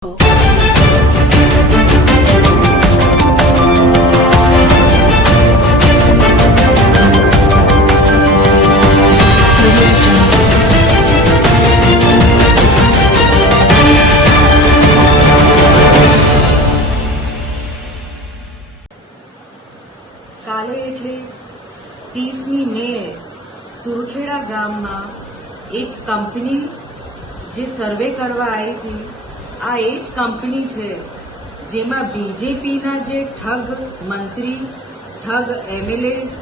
કાલે એટલે 30મી મે તુરખેડા ગામમાં એક કંપની જે સર્વે કરવા આવી હતી, આ એ જ કંપની છે જેમાં બીજેપીના જે ઠગ મંત્રી, ઠગ એમએલએસ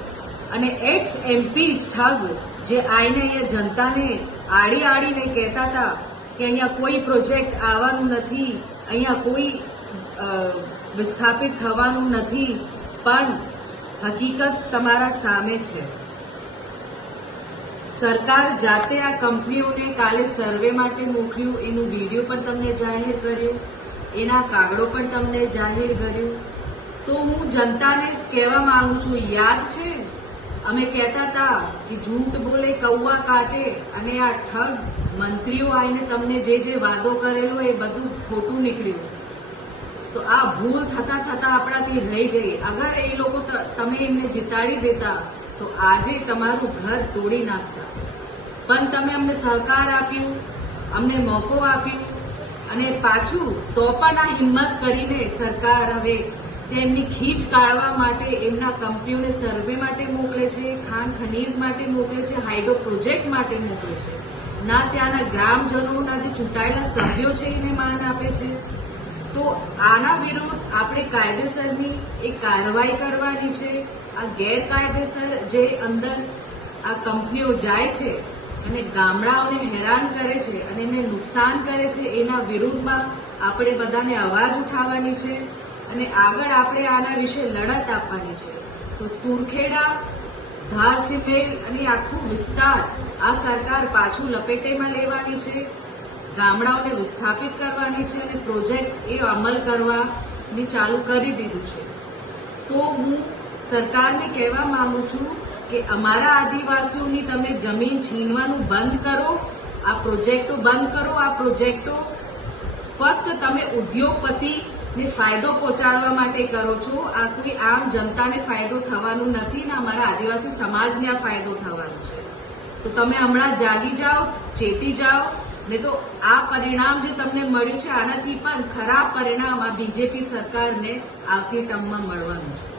અને એક્સ એમપીઝ ઠગ જે આવીને અહીંયા જનતાને આડીને કહેતા હતા કે અહીંયા કોઈ પ્રોજેક્ટ આવવાનું નથી, અહીંયા કોઈ વિસ્થાપિત થવાનું નથી, પણ હકીકત તમારા સામે છે। સરકાર જાતે આ કંપનીઓને કાલે સર્વે માટે મોકલ્યું, એનું વિડીયો પણ તમને જાહેર કર્યો, એના કાગળો પણ તમને જાહેર કર્યો। તો હું જનતાને કહેવા માંગુ છું, યાદ છે અમે કહેતા હતા કે झूठ બોલે કૌવા કાટે, અને આ ઠગ મંત્રીઓ આવીને તમને જે વાદો કરેલો એ બધું ખોટું નીકળ્યું। તો આ ભૂલ થતા આપણાથી રહી ગઈ। અગર એ લોકો તમે એમને જીતાડી દેતા તો આજે તમારું ઘર તોડી નાખતા, પણ તમે અમને સહકાર આપ્યું, અમને મોકો આપ્યું, અને પાછું તો પણ આ હિંમત કરીને સરકાર હવે તેમની ખીચ કાઢવા માટે એમના કંપનીઓને સર્વે માટે મોકલે છે, ખાણ ખનીજ માટે મોકલે છે, હાઇડ્રો પ્રોજેક્ટ માટે મોકલે છે, ના ત્યાંના ગ્રામજનોના જે ચૂંટાયેલા સભ્યો છે એને માન આપે છે। તો આના વિરુદ્ધ આપણે કાયદેસરની એક કાર્યવાહી કરવાની છે। આ ગેરકાયદેસર જે અંદર આ કંપનીઓ જાય છે અને ગામડાઓને હેરાન કરે છે અને એમને નુકસાન કરે છે, એના વિરુદ્ધમાં આપણે બધાને અવાજ ઉઠાવવાની છે અને આગળ આપણે આના વિશે લડત આપવાની છે। તો તુરખેડા, ધારસીમેલ અને આખું વિસ્તાર આ સરકાર પાછું લપેટેમાં લેવાની છે, ગામડાઓને વિસ્થાપિત કરવાની છે અને પ્રોજેક્ટ એ અમલ કરવાની ચાલુ કરી દીધું છે। તો હું સરકારને કહેવા માંગુ છું કે અમારા આદિવાસીઓની તમે જમીન છીનવાનું બંધ કરો, આ પ્રોજેક્ટો બંધ કરો। આ પ્રોજેક્ટો ફક્ત તમે ઉદ્યોગપતિને ફાયદો પહોંચાડવા માટે કરો છો, આ કોઈ આમ જનતાને ફાયદો થવાનું નથી ને અમારા આદિવાસી સમાજને આ ફાયદો થવાનો છે। તો તમે હમણાં જાગી જાઓ, ચેતી જાઓ, ને તો આ પરિણામ જે તમને મળ્યું છે આનાથી પણ ખરાબ પરિણામ આ બીજેપી સરકારને આવતી ટર્મમાં મળવાનું છે।